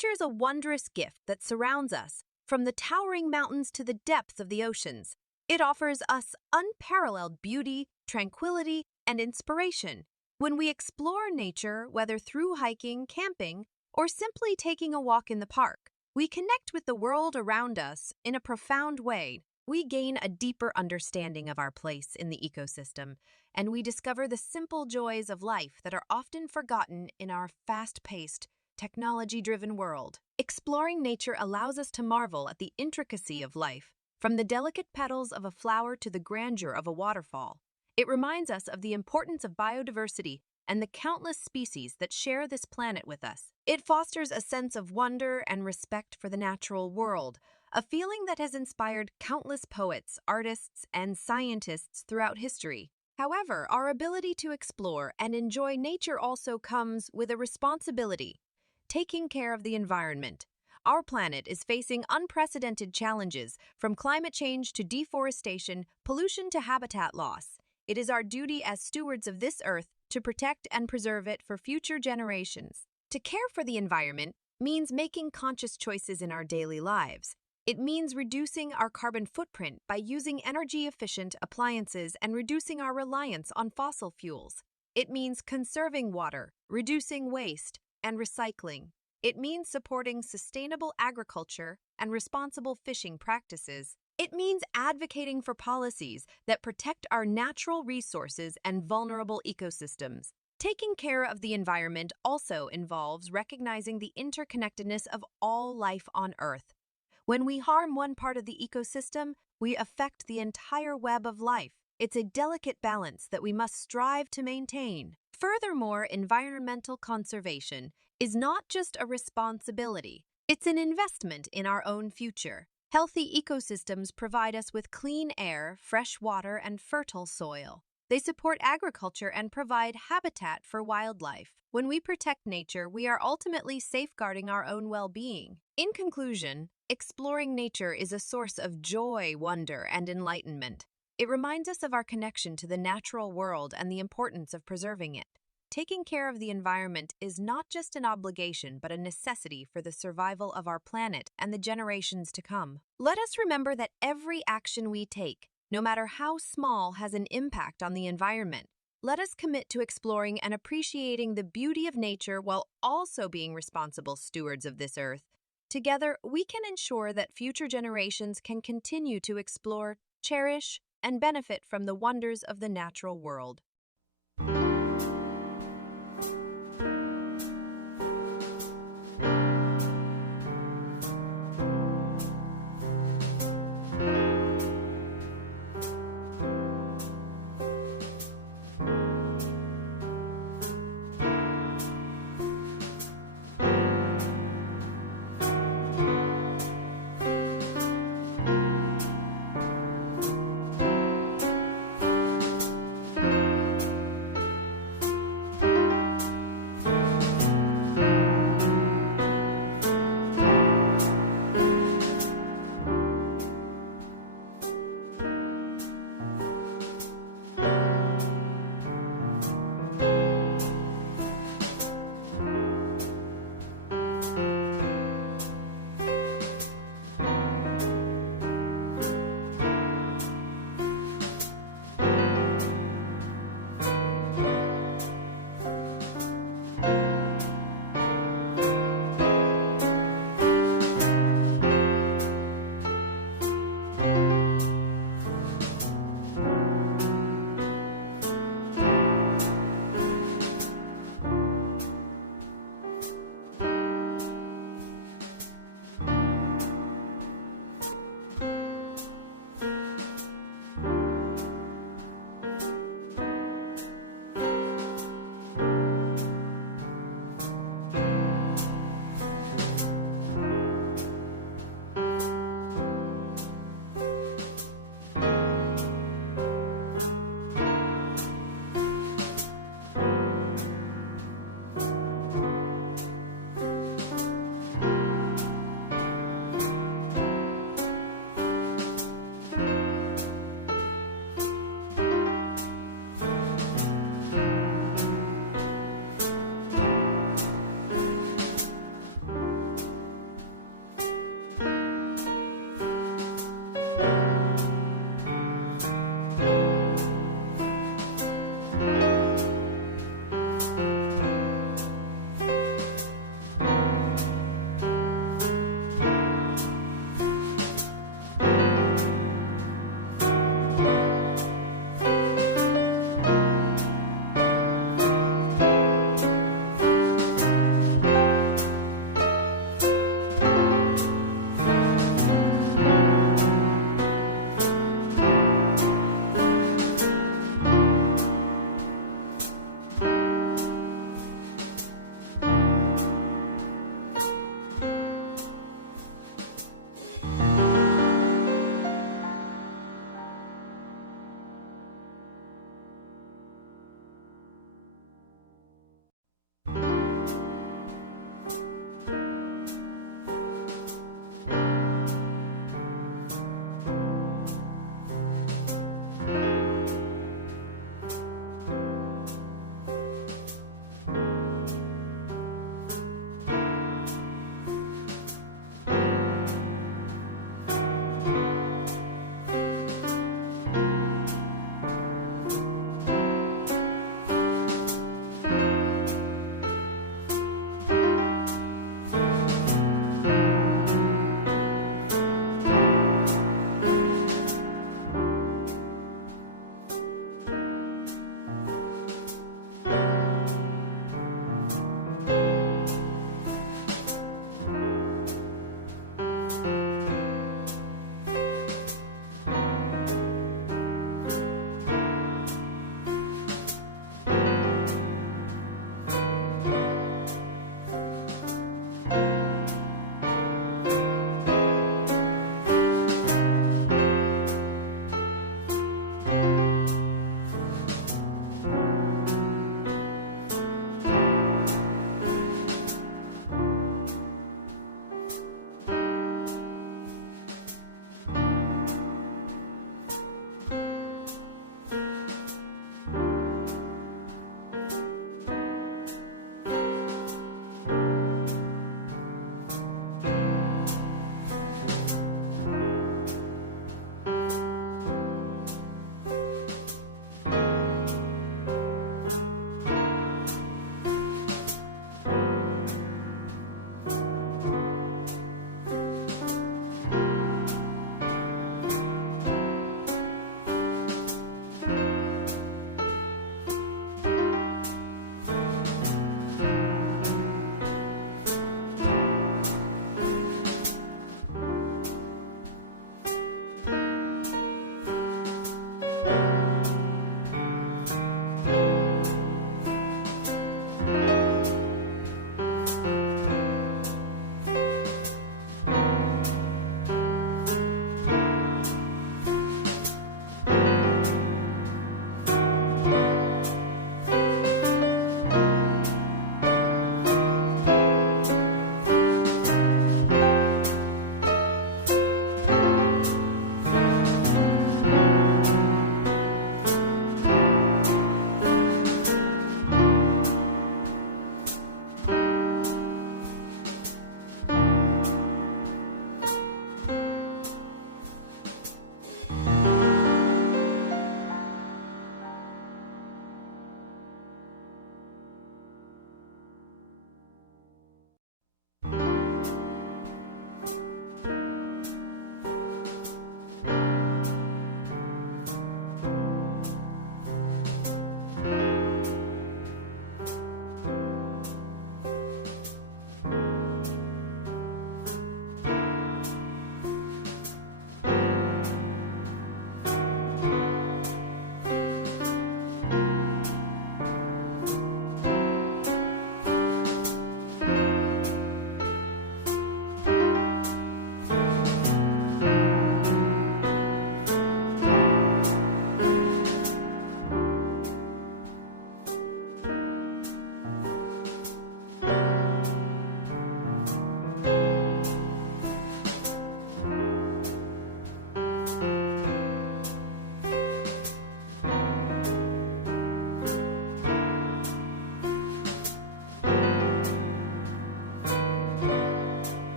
Nature is a wondrous gift that surrounds us, from the towering mountains to the depths of the oceans. It offers us unparalleled beauty, tranquility, and inspiration. When we explore nature, whether through hiking, camping, or simply taking a walk in the park, we connect with the world around us in a profound way. We gain a deeper understanding of our place in the ecosystem, and we discover the simple joys of life that are often forgotten in our fast-paced, technology-driven world. Exploring nature allows us to marvel at the intricacy of life, from the delicate petals of a flower to the grandeur of a waterfall. It reminds us of the importance of biodiversity and the countless species that share this planet with us. It fosters a sense of wonder and respect for the natural world, a feeling that has inspired countless poets, artists, and scientists throughout history. However, our ability to explore and enjoy nature also comes with a responsibility: taking care of the environment. Our planet is facing unprecedented challenges, from climate change to deforestation, pollution to habitat loss. It is our duty as stewards of this earth to protect and preserve it for future generations. To care for the environment means making conscious choices in our daily lives. It means reducing our carbon footprint by using energy-efficient appliances and reducing our reliance on fossil fuels. It means conserving water, reducing waste, and recycling. It means supporting sustainable agriculture and responsible fishing practices. It means advocating for policies that protect our natural resources and vulnerable ecosystems. Taking care of the environment also involves recognizing the interconnectedness of all life on Earth. When we harm one part of the ecosystem, we affect the entire web of life. It's a delicate balance that we must strive to maintain. Furthermore, environmental conservation is not just a responsibility, it's an investment in our own future. Healthy ecosystems provide us with clean air, fresh water, and fertile soil. They support agriculture and provide habitat for wildlife. When we protect nature, we are ultimately safeguarding our own well-being. In conclusion, exploring nature is a source of joy, wonder, and enlightenment. It reminds us of our connection to the natural world and the importance of preserving it. Taking care of the environment is not just an obligation, but a necessity for the survival of our planet and the generations to come. Let us remember that every action we take, no matter how small, has an impact on the environment. Let us commit to exploring and appreciating the beauty of nature while also being responsible stewards of this earth. Together, we can ensure that future generations can continue to explore, cherish, and benefit from the wonders of the natural world.